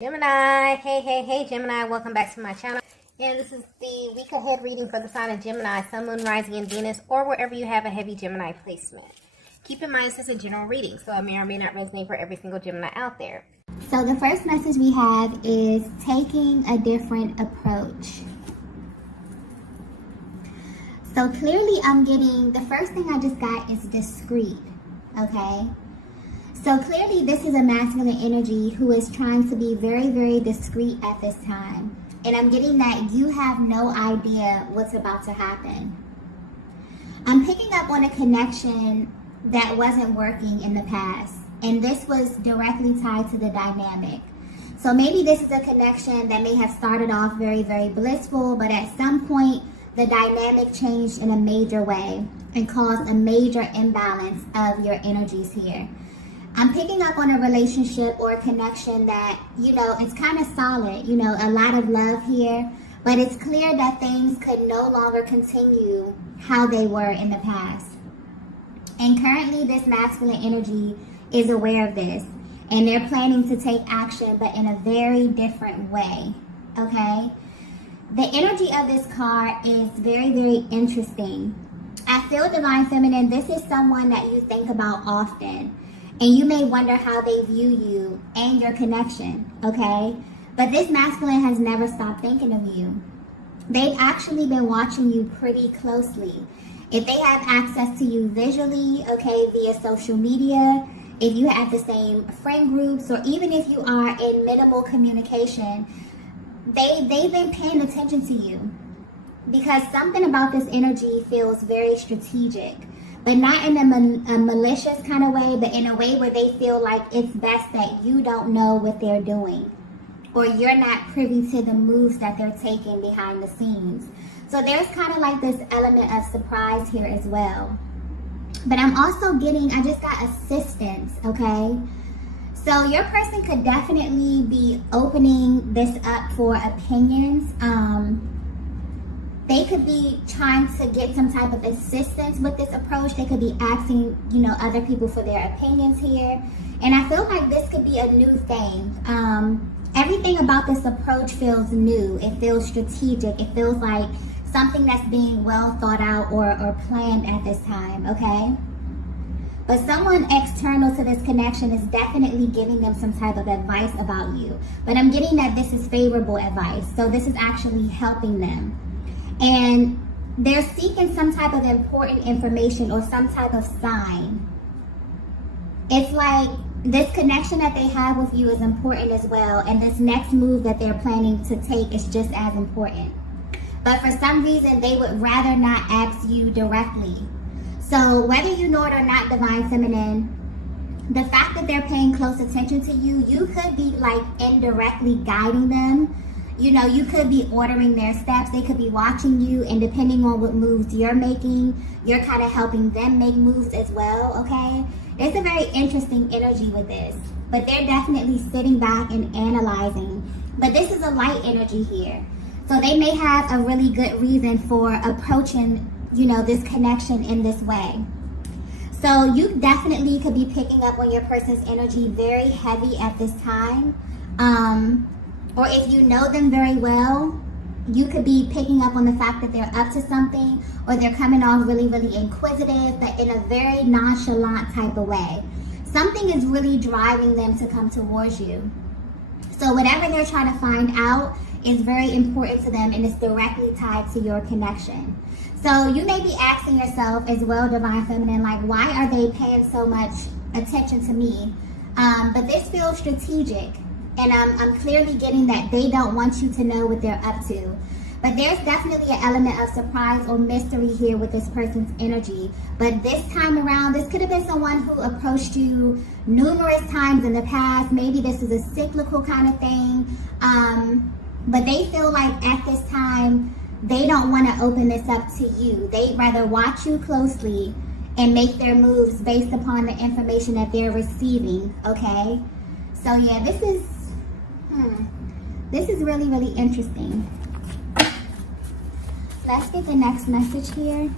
Gemini, hey Gemini, welcome back to my channel. And this is the week ahead reading for the sign of Gemini, Sun, Moon, Rising, and Venus, or wherever you have a heavy Gemini placement. Keep in mind this is a general reading, so it may or may not resonate for every single Gemini out there. So the first message we have is taking a different approach. So clearly I'm getting, the first thing I just got is discreet, okay? So clearly this is a masculine energy who is trying to be very, very discreet at this time. And I'm getting that you have no idea what's about to happen. I'm picking up on a connection that wasn't working in the past. And this was directly tied to the dynamic. So maybe this is a connection that may have started off very, very blissful, but at some point the dynamic changed in a major way and caused a major imbalance of your energies here. I'm picking up on a relationship or a connection that, it's kind of solid, a lot of love here, but it's clear that things could no longer continue how they were in the past. And currently this masculine energy is aware of this, and they're planning to take action, but in a very different way, okay? The energy of this card is very, very interesting. I feel, Divine Feminine, this is someone that you think about often. And you may wonder how they view you and your connection, okay? But this masculine has never stopped thinking of you. They've actually been watching you pretty closely. If they have access to you visually, okay, via social media, if you have the same friend groups, or even if you are in minimal communication, they've been paying attention to you. Because something about this energy feels very strategic. But not in a malicious kind of way, but in a way where they feel like it's best that you don't know what they're doing, or you're not privy to the moves that they're taking behind the scenes. So there's kind of like this element of surprise here as well. But I'm also getting, I just got assistance, okay? So your person could definitely be opening this up for opinions. They could be trying to get some type of assistance with this approach. They could be asking, other people for their opinions here. And I feel like this could be a new thing. Everything about this approach feels new. It feels strategic. It feels like something that's being well thought out or planned at this time, okay? But someone external to this connection is definitely giving them some type of advice about you. But I'm getting that this is favorable advice. So this is actually helping them. And they're seeking some type of important information or some type of sign. It's like this connection that they have with you is important as well. And this next move that they're planning to take is just as important. But for some reason, they would rather not ask you directly. So whether you know it or not, Divine Feminine, the fact that they're paying close attention to you, you could be like indirectly guiding them. You could be ordering their steps. They could be watching you, and depending on what moves you're making, you're kind of helping them make moves as well, okay? It's a very interesting energy with this, but they're definitely sitting back and analyzing. But this is a light energy here. So they may have a really good reason for approaching, this connection in this way. So you definitely could be picking up on your person's energy very heavy at this time. Or if you know them very well, you could be picking up on the fact that they're up to something, or they're coming off really, really inquisitive, but in a very nonchalant type of way. Something is really driving them to come towards you. So whatever they're trying to find out is very important to them, and it's directly tied to your connection. So you may be asking yourself as well, Divine Feminine, like, why are they paying so much attention to me? But this feels strategic. And I'm clearly getting that they don't want you to know what they're up to. But there's definitely an element of surprise or mystery here with this person's energy. But this time around, this could have been someone who approached you numerous times in the past. Maybe this is a cyclical kind of thing. But they feel like at this time, they don't want to open this up to you. They'd rather watch you closely and make their moves based upon the information that they're receiving, okay? So yeah, this is really, really interesting. Let's get the next message here.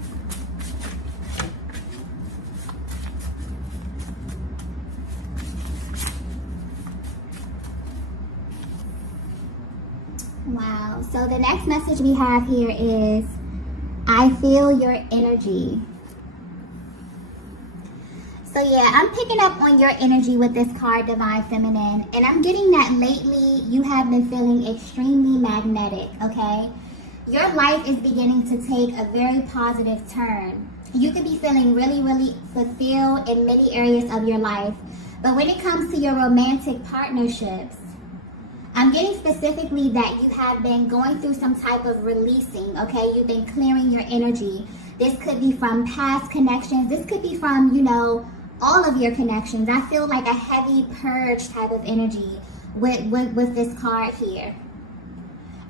Wow. So the next message we have here is, I feel your energy. So yeah, I'm picking up on your energy with this card, Divine Feminine. And I'm getting that lately you have been feeling extremely magnetic, okay? Your life is beginning to take a very positive turn. You could be feeling really, really fulfilled in many areas of your life. But when it comes to your romantic partnerships, I'm getting specifically that you have been going through some type of releasing, okay? You've been clearing your energy. This could be from past connections. This could be from, all of your connections. I feel like a heavy purge type of energy with this card here.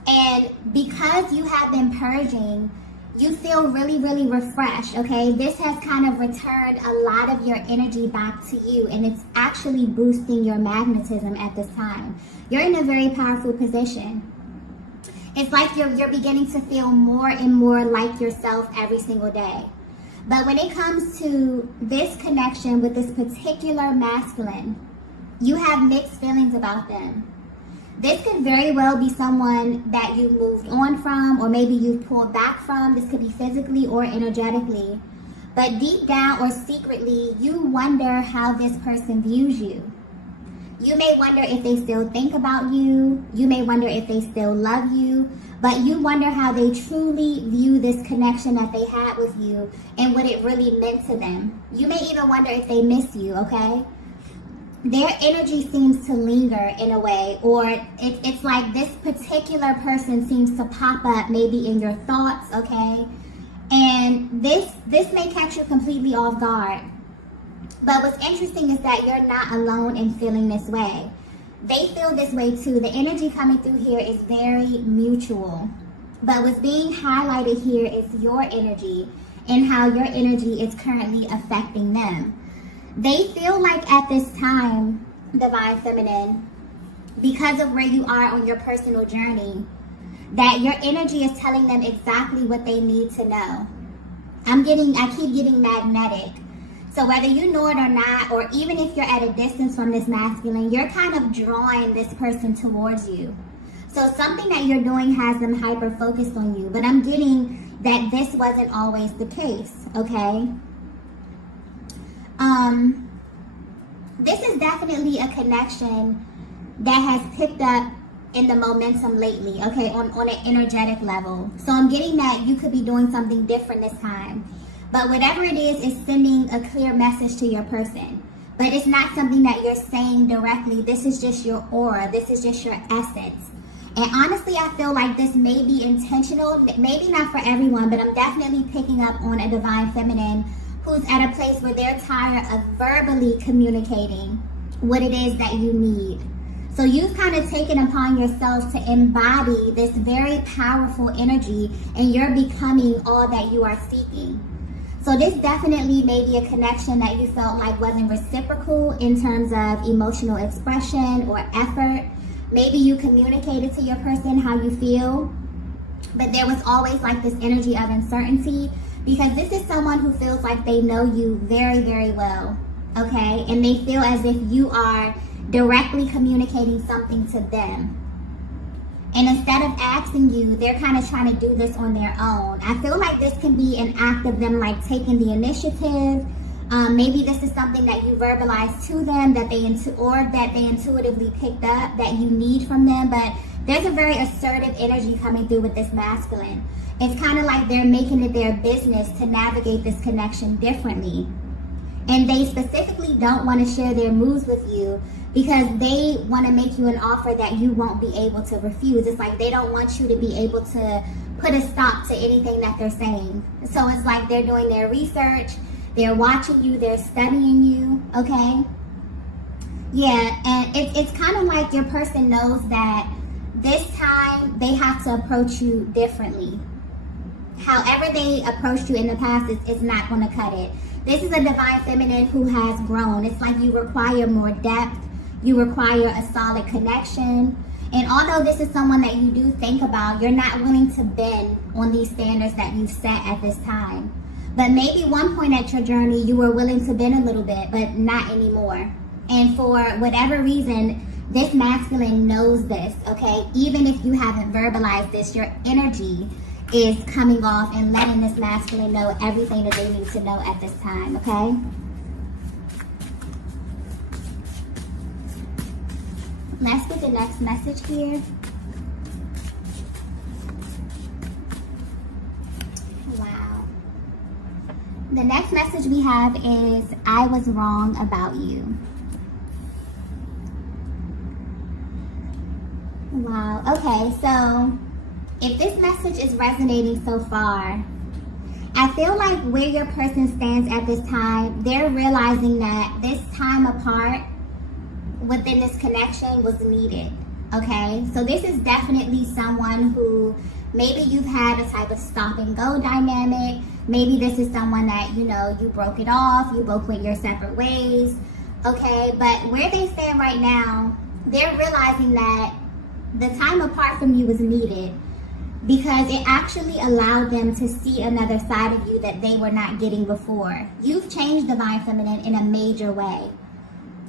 And because you have been purging, you feel really, really refreshed, okay? This has kind of returned a lot of your energy back to you, and it's actually boosting your magnetism at this time. You're in a very powerful position. It's like you're beginning to feel more and more like yourself every single day. But when it comes to this connection with this particular masculine, you have mixed feelings about them. This could very well be someone that you moved on from, or maybe you've pulled back from. This could be physically or energetically. But deep down or secretly, you wonder how this person views you. You may wonder if they still think about you. You may wonder if they still love you. But you wonder how they truly view this connection that they had with you and what it really meant to them. You may even wonder if they miss you, okay? Their energy seems to linger in a way, or it's like this particular person seems to pop up maybe in your thoughts, okay? And this may catch you completely off guard. But what's interesting is that you're not alone in feeling this way. They feel this way too. The energy coming through here is very mutual. But what's being highlighted here is your energy and how your energy is currently affecting them. They feel like at this time, Divine Feminine, because of where you are on your personal journey, that your energy is telling them exactly what they need to know. I keep getting magnetic. So whether you know it or not, or even if you're at a distance from this masculine, you're kind of drawing this person towards you. So something that you're doing has them hyper-focused on you. But I'm getting that this wasn't always the case, okay? This is definitely a connection that has picked up in the momentum lately, okay, on an energetic level. So I'm getting that you could be doing something different this time. But whatever it is sending a clear message to your person. But it's not something that you're saying directly. This is just your aura. This is just your essence. And honestly, I feel like this may be intentional. Maybe not for everyone, but I'm definitely picking up on a Divine Feminine who's at a place where they're tired of verbally communicating what it is that you need. So you've kind of taken upon yourself to embody this very powerful energy, and you're becoming all that you are seeking. So this definitely may be a connection that you felt like wasn't reciprocal in terms of emotional expression or effort. Maybe you communicated to your person how you feel, but there was always like this energy of uncertainty, because this is someone who feels like they know you very, very well, okay? And they feel as if you are directly communicating something to them. And instead of asking you, they're kind of trying to do this on their own. I feel like this can be an act of them like taking the initiative. Maybe this is something that you verbalized to them that they intuitively picked up that you need from them. But there's a very assertive energy coming through with this masculine. It's kind of like they're making it their business to navigate this connection differently. And they specifically don't want to share their moves with you because they want to make you an offer that you won't be able to refuse. It's like they don't want you to be able to put a stop to anything that they're saying. So it's like they're doing their research, they're watching you, they're studying you, okay? Yeah, and it's kind of like your person knows that this time they have to approach you differently. However they approached you in the past is not going to cut it. This is a Divine Feminine who has grown. It's like you require more depth. You require a solid connection. And although this is someone that you do think about, you're not willing to bend on these standards that you've set at this time. But maybe one point at your journey, you were willing to bend a little bit, but not anymore. And for whatever reason, This masculine knows this, okay? Even if you haven't verbalized this, your energy is coming off and letting this masculine know everything that they need to know at this time, okay? Let's get the next message here. Wow. The next message we have is, I was wrong about you. Wow. Okay, so if this message is resonating so far, I feel like where your person stands at this time, they're realizing that this time apart within this connection was needed. Okay, so this is definitely someone who maybe you've had a type of stop and go dynamic. Maybe this is someone that, you know, you broke it off, you both went your separate ways. Okay, but where they stand right now, they're realizing that the time apart from you was needed because it actually allowed them to see another side of you that they were not getting before. You've changed Divine Feminine in a major way.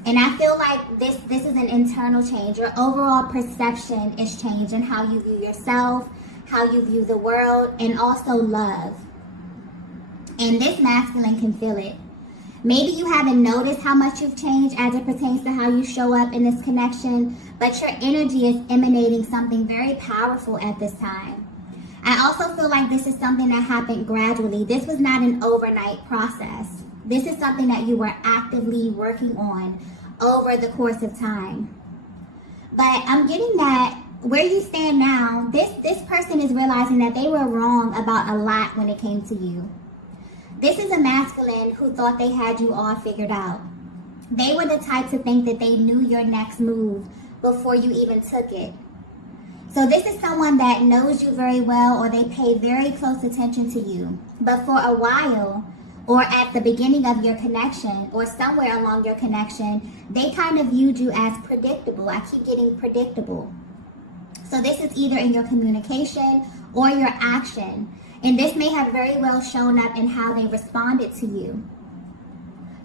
And I feel like this is an internal change. Your overall perception is changed in how you view yourself, how you view the world, and also love. And this masculine can feel it. Maybe you haven't noticed how much you've changed as it pertains to how you show up in this connection, but your energy is emanating something very powerful at this time. I also feel like this is something that happened gradually. This was not an overnight process. This is something that you were actively working on over the course of time. But I'm getting that where you stand now, this person is realizing that they were wrong about a lot when it came to you. This is a masculine who thought they had you all figured out. They were the type to think that they knew your next move before you even took it. So this is someone that knows you very well, or they pay very close attention to you. But for a while, or at the beginning of your connection, or somewhere along your connection, they kind of viewed you as predictable. I keep getting predictable. So this is either in your communication or your action. And this may have very well shown up in how they responded to you.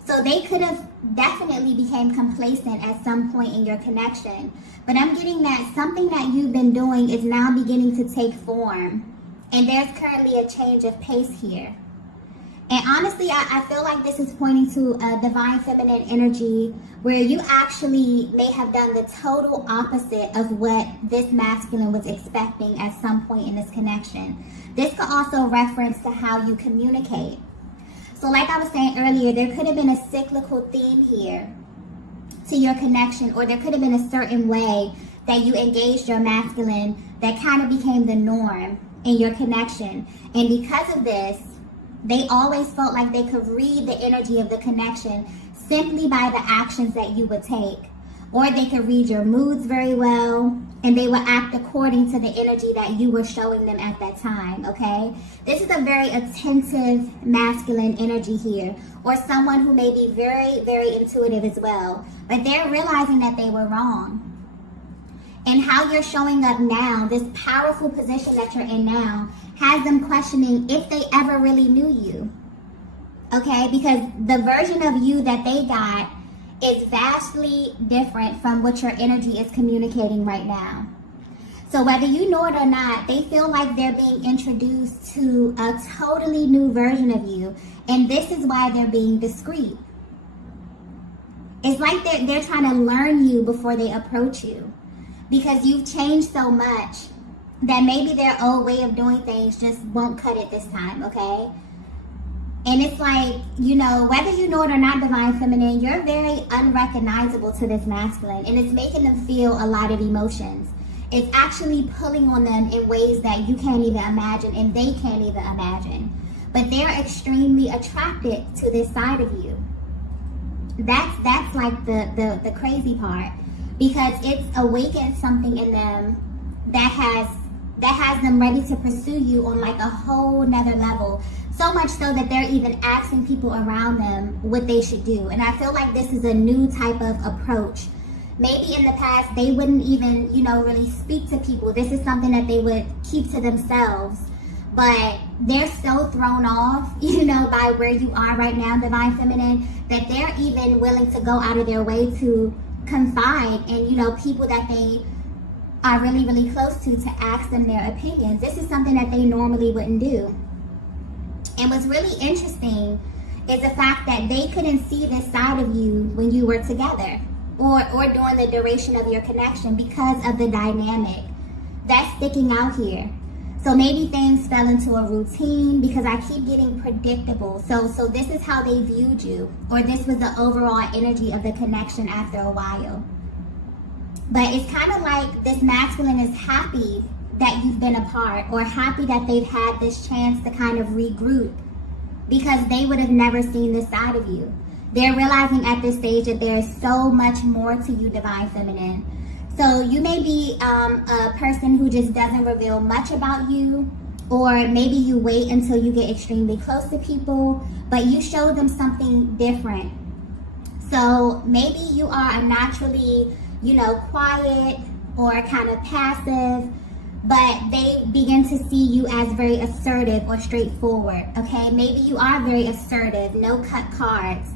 So they could have definitely became complacent at some point in your connection. But I'm getting that something that you've been doing is now beginning to take form. And there's currently a change of pace here. And honestly, I feel like this is pointing to a divine feminine energy where you actually may have done the total opposite of what this masculine was expecting at some point in this connection. This could also reference to how you communicate. So like I was saying earlier, there could have been a cyclical theme here to your connection, or there could have been a certain way that you engaged your masculine that kind of became the norm in your connection. And because of this, they always felt like they could read the energy of the connection simply by the actions that you would take. Or they could read your moods very well, and they would act according to the energy that you were showing them at that time, okay? This is a very attentive masculine energy here, or someone who may be very, very intuitive as well. But they're realizing that they were wrong. And how you're showing up now, this powerful position that you're in now, has them questioning if they ever really knew you. Okay? Because the version of you that they got is vastly different from what your energy is communicating right now. So whether you know it or not, they feel like they're being introduced to a totally new version of you. And this is why they're being discreet. It's like they're trying to learn you before they approach you. Because you've changed so much that maybe their old way of doing things just won't cut it this time, okay? And it's like, you know, whether you know it or not, Divine Feminine, you're very unrecognizable to this masculine. And it's making them feel a lot of emotions. It's actually pulling on them in ways that you can't even imagine, and they can't even imagine. But they're extremely attracted to this side of you. That's like the crazy part. Because it's awakened something in them that has them ready to pursue you on like a whole nother level. So much so that they're even asking people around them what they should do. And I feel like this is a new type of approach. Maybe in the past they wouldn't even, you know, really speak to people. This is something that they would keep to themselves. But they're so thrown off, you know, by where you are right now, Divine Feminine, that they're even willing to go out of their way to confide in, you know, people that they are really, really close to ask them their opinions. This is something that they normally wouldn't do. And what's really interesting is the fact that they couldn't see this side of you when you were together or during the duration of your connection because of the dynamic that's sticking out here. So maybe things fell into a routine because I keep getting predictable. So this is how they viewed you, or this was the overall energy of the connection after a while. But it's kind of like this masculine is happy that you've been apart, or happy that they've had this chance to kind of regroup, because they would have never seen this side of you. They're realizing at this stage that there's so much more to you, Divine Feminine. So you may be a person who just doesn't reveal much about you, or maybe you wait until you get extremely close to people, but you show them something different. So maybe you are a naturally, you know, quiet or kind of passive, but they begin to see you as very assertive or straightforward, okay? Maybe you are very assertive, no cut cards,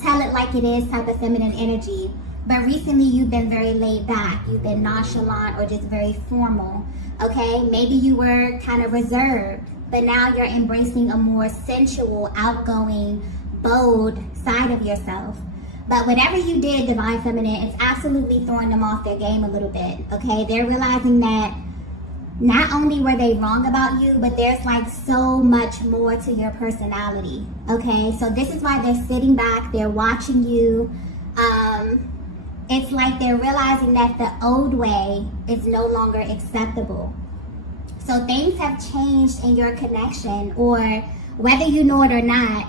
tell it like it is type of feminine energy. But recently you've been very laid back. You've been nonchalant or just very formal, okay? Maybe you were kind of reserved, but now you're embracing a more sensual, outgoing, bold side of yourself. But whatever you did, Divine Feminine, it's absolutely throwing them off their game a little bit, okay? They're realizing that not only were they wrong about you, but there's like so much more to your personality, okay? So this is why they're sitting back, they're watching you. It's like they're realizing that the old way is no longer acceptable. So things have changed in your connection, or whether you know it or not,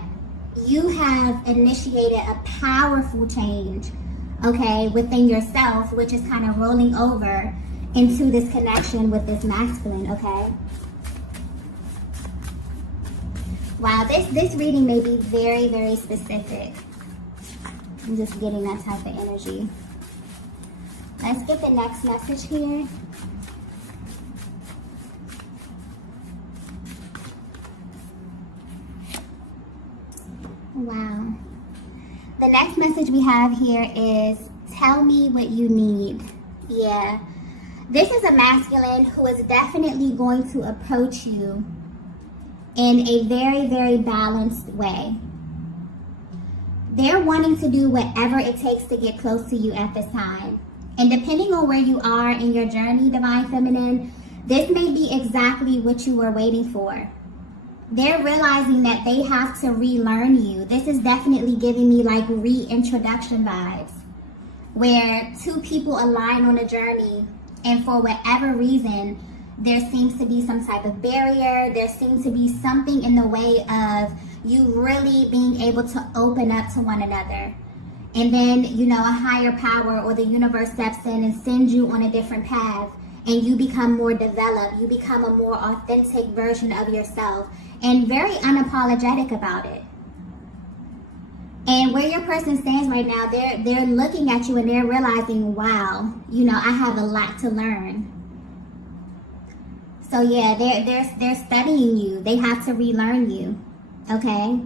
you have initiated a powerful change, okay, within yourself, which is kind of rolling over into this connection with this masculine, okay? Wow, this reading may be very, very specific. I'm just getting that type of energy. Let's get the next message here. Wow. The next message we have here is, tell me what you need. Yeah. This is a masculine who is definitely going to approach you in a very, very balanced way. They're wanting to do whatever it takes to get close to you at this time. And depending on where you are in your journey, Divine Feminine, this may be exactly what you were waiting for. They're realizing that they have to relearn you. This is definitely giving me like reintroduction vibes, where two people align on a journey, and for whatever reason, there seems to be some type of barrier. There seems to be something in the way of you really being able to open up to one another. And then, you know, a higher power or the universe steps in and sends you on a different path, and you become more developed. You become a more authentic version of yourself and very unapologetic about it. And where your person stands right now, they're looking at you and they're realizing, wow, you know, I have a lot to learn. So yeah, they're studying you. They have to relearn you, okay?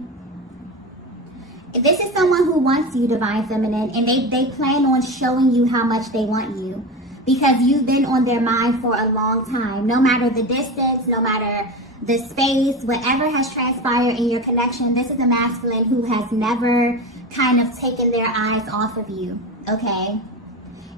This is someone who wants you, Divine Feminine, and they plan on showing you how much they want you, because you've been on their mind for a long time. No matter the distance, no matter the space, whatever has transpired in your connection, this is a masculine who has never kind of taken their eyes off of you, okay?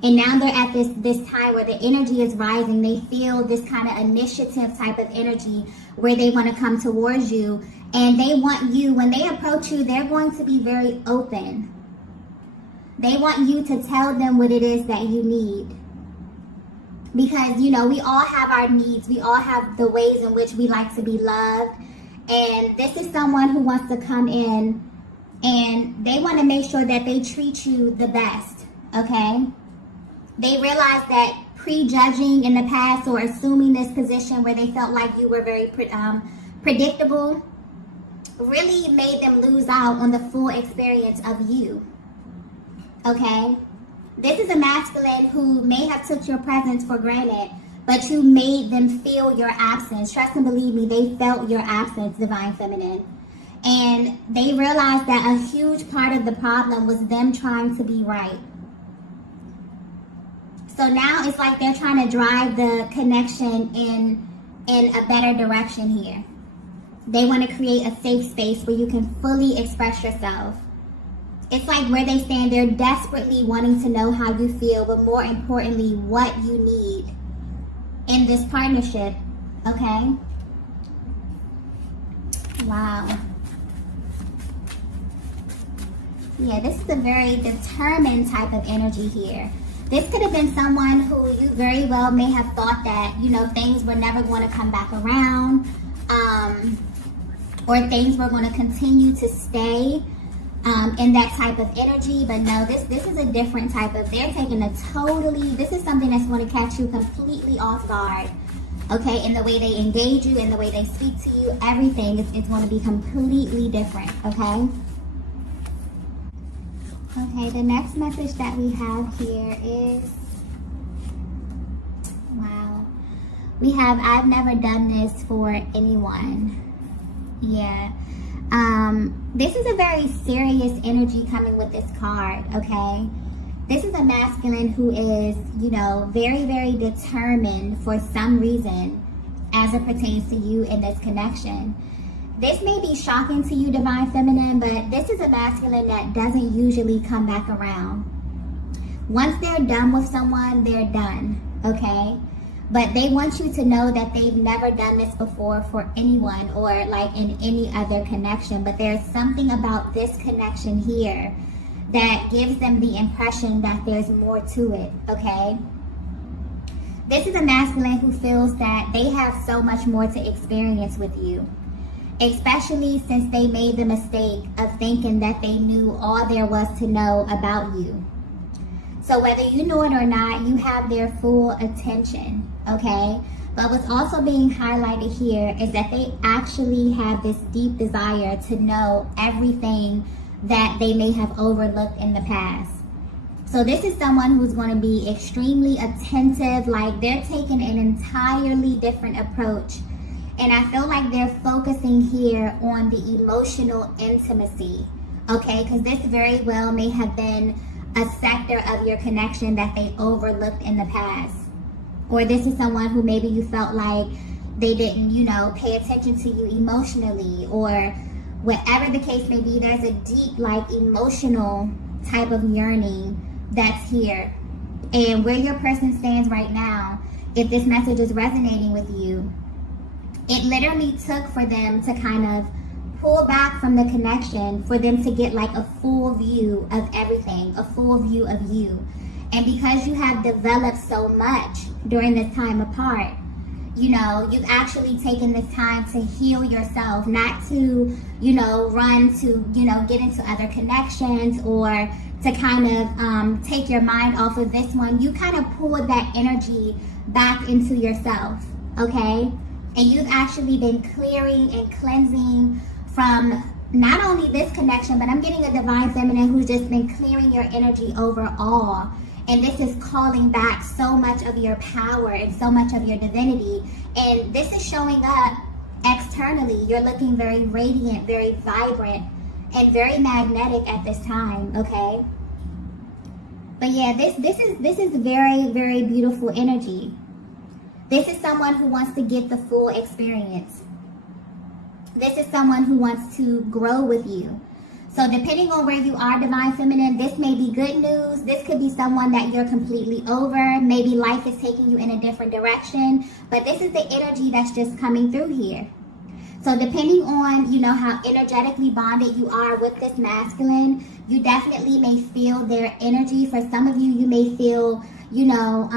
And now they're at this time where the energy is rising. They feel this kind of initiative type of energy where they want to come towards you. And they want you, when they approach you, they're going to be very open. They want you to tell them what it is that you need. Because, you know, we all have our needs. We all have the ways in which we like to be loved. And this is someone who wants to come in and they want to make sure that they treat you the best, okay? They realize that prejudging in the past or assuming this position where they felt like you were very predictable really made them lose out on the full experience of you, okay? This is a masculine who may have took your presence for granted, but you made them feel your absence. Trust and believe me, they felt your absence, Divine Feminine. And they realized that a huge part of the problem was them trying to be right. So now it's like they're trying to drive the connection in a better direction here. They want to create a safe space where you can fully express yourself. It's like where they stand, they're desperately wanting to know how you feel, but more importantly, what you need in this partnership, okay? Wow. Yeah, this is a very determined type of energy here. This could have been someone who you very well may have thought that, you know, things were never going to come back around, or things were going to continue to stay in that type of energy. But no, this is a different type of, they're taking a totally, this is something that's going to catch you completely off guard. Okay, in the way they engage you, in the way they speak to you, everything, it's going to be completely different, okay? Okay, the next message that we have here is, wow. We have, I've never done this for anyone. Yeah. This is a very serious energy coming with this card, okay? This is a masculine who is, you know, very, very determined for some reason as it pertains to you in this connection. This may be shocking to you, Divine Feminine, but this is a masculine that doesn't usually come back around. Once they're done with someone, they're done, okay? But they want you to know that they've never done this before for anyone or like in any other connection. But there's something about this connection here that gives them the impression that there's more to it, okay? This is a masculine who feels that they have so much more to experience with you, especially since they made the mistake of thinking that they knew all there was to know about you. So whether you know it or not, you have their full attention, okay? But what's also being highlighted here is that they actually have this deep desire to know everything that they may have overlooked in the past. So this is someone who's going to be extremely attentive, like they're taking an entirely different approach. And I feel like they're focusing here on the emotional intimacy, okay? Because this very well may have been a sector of your connection that they overlooked in the past. Or this is someone who maybe you felt like they didn't, you know, pay attention to you emotionally, or whatever the case may be. There's a deep, like, emotional type of yearning that's here. And where your person stands right now, if this message is resonating with you, it literally took for them to kind of pull back from the connection for them to get like a full view of everything, a full view of you. And because you have developed so much during this time apart, you know, you've actually taken this time to heal yourself, not to, you know, run to, you know, get into other connections or to kind of take your mind off of this one. You kind of pulled that energy back into yourself, okay? And you've actually been clearing and cleansing from not only this connection, but I'm getting a Divine Feminine who's just been clearing your energy overall. And this is calling back so much of your power and so much of your divinity. And this is showing up externally. You're looking very radiant, very vibrant, and very magnetic at this time, okay? But yeah, this is very, very beautiful energy. This is someone who wants to get the full experience. This is someone who wants to grow with you. So depending on where you are, Divine Feminine, this may be good news. This could be someone that you're completely over. Maybe life is taking you in a different direction. But this is the energy that's just coming through here. So depending on, you know, how energetically bonded you are with this masculine, you definitely may feel their energy. For some of you, you may feel, you know,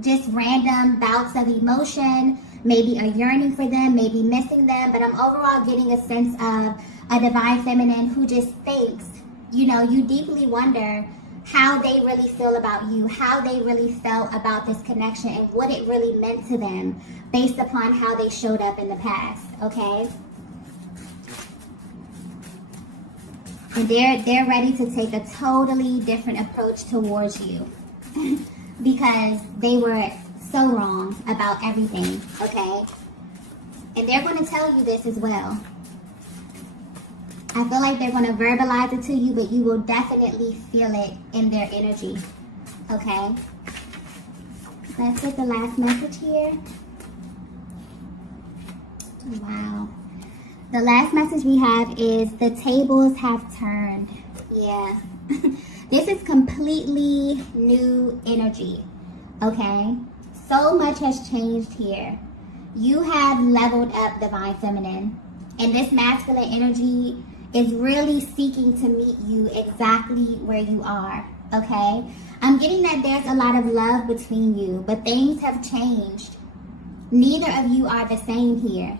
just random bouts of emotion, maybe a yearning for them, maybe missing them. But I'm overall getting a sense of a Divine Feminine who just thinks, you know, you deeply wonder how they really feel about you, how they really felt about this connection, and what it really meant to them based upon how they showed up in the past, okay? And they're ready to take a totally different approach towards you because they were so wrong about everything, okay? And they're going to tell you this as well. I feel like they're going to verbalize it to you, but you will definitely feel it in their energy, okay? Let's get the last message here. Wow. The last message we have is the tables have turned. Yeah. This is completely new energy. Okay? So much has changed here. You have leveled up, Divine Feminine. And this masculine energy is really seeking to meet you exactly where you are. Okay? I'm getting that there's a lot of love between you, but things have changed. Neither of you are the same here.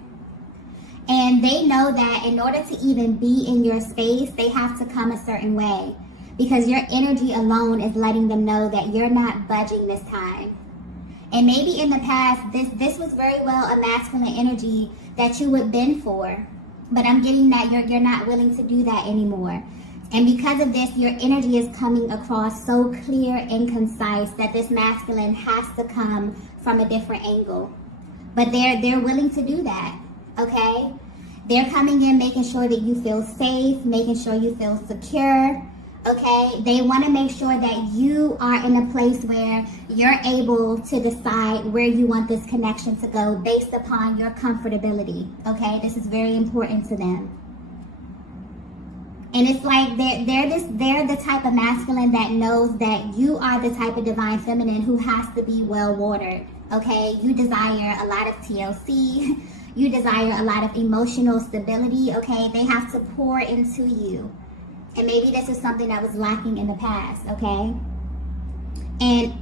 And they know that in order to even be in your space, they have to come a certain way. Because your energy alone is letting them know that you're not budging this time. And maybe in the past, this was very well a masculine energy that you would bend for. But I'm getting that you're not willing to do that anymore. And because of this, your energy is coming across so clear and concise that this masculine has to come from a different angle. But they're willing to do that, okay? They're coming in making sure that you feel safe, making sure you feel secure, okay? They want to make sure that you are in a place where you're able to decide where you want this connection to go based upon your comfortability, okay? This is very important to them. And it's like they're the type of masculine that knows that you are the type of divine feminine who has to be well watered, okay? You desire a lot of TLC. You desire a lot of emotional stability, okay? They have to pour into you. And maybe this is something that was lacking in the past, okay? And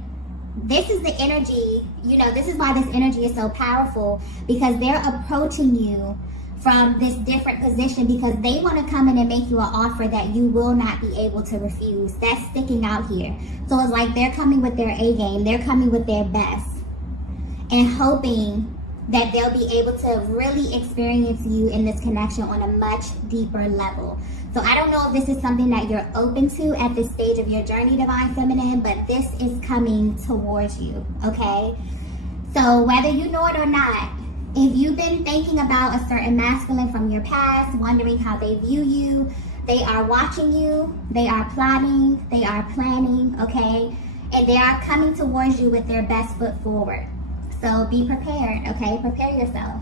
this is the energy, this is why this energy is so powerful, because they're approaching you from this different position because they want to come in and make you an offer that you will not be able to refuse. That's sticking out here. So it's like they're coming with their A game. They're coming with their best and hoping that they'll be able to really experience you in this connection on a much deeper level. So I don't know if this is something that you're open to at this stage of your journey, Divine Feminine, but this is coming towards you, okay? So whether you know it or not, if you've been thinking about a certain masculine from your past, wondering how they view you, they are watching you, they are plotting, they are planning, okay? And they are coming towards you with their best foot forward. So be prepared, okay? Prepare yourself.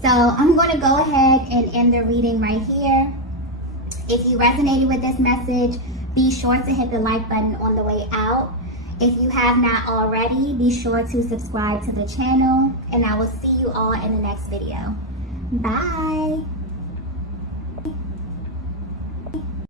So I'm going to go ahead and end the reading right here. If you resonated with this message, be sure to hit the like button on the way out. If you have not already, be sure to subscribe to the channel, and I will see you all in the next video. Bye.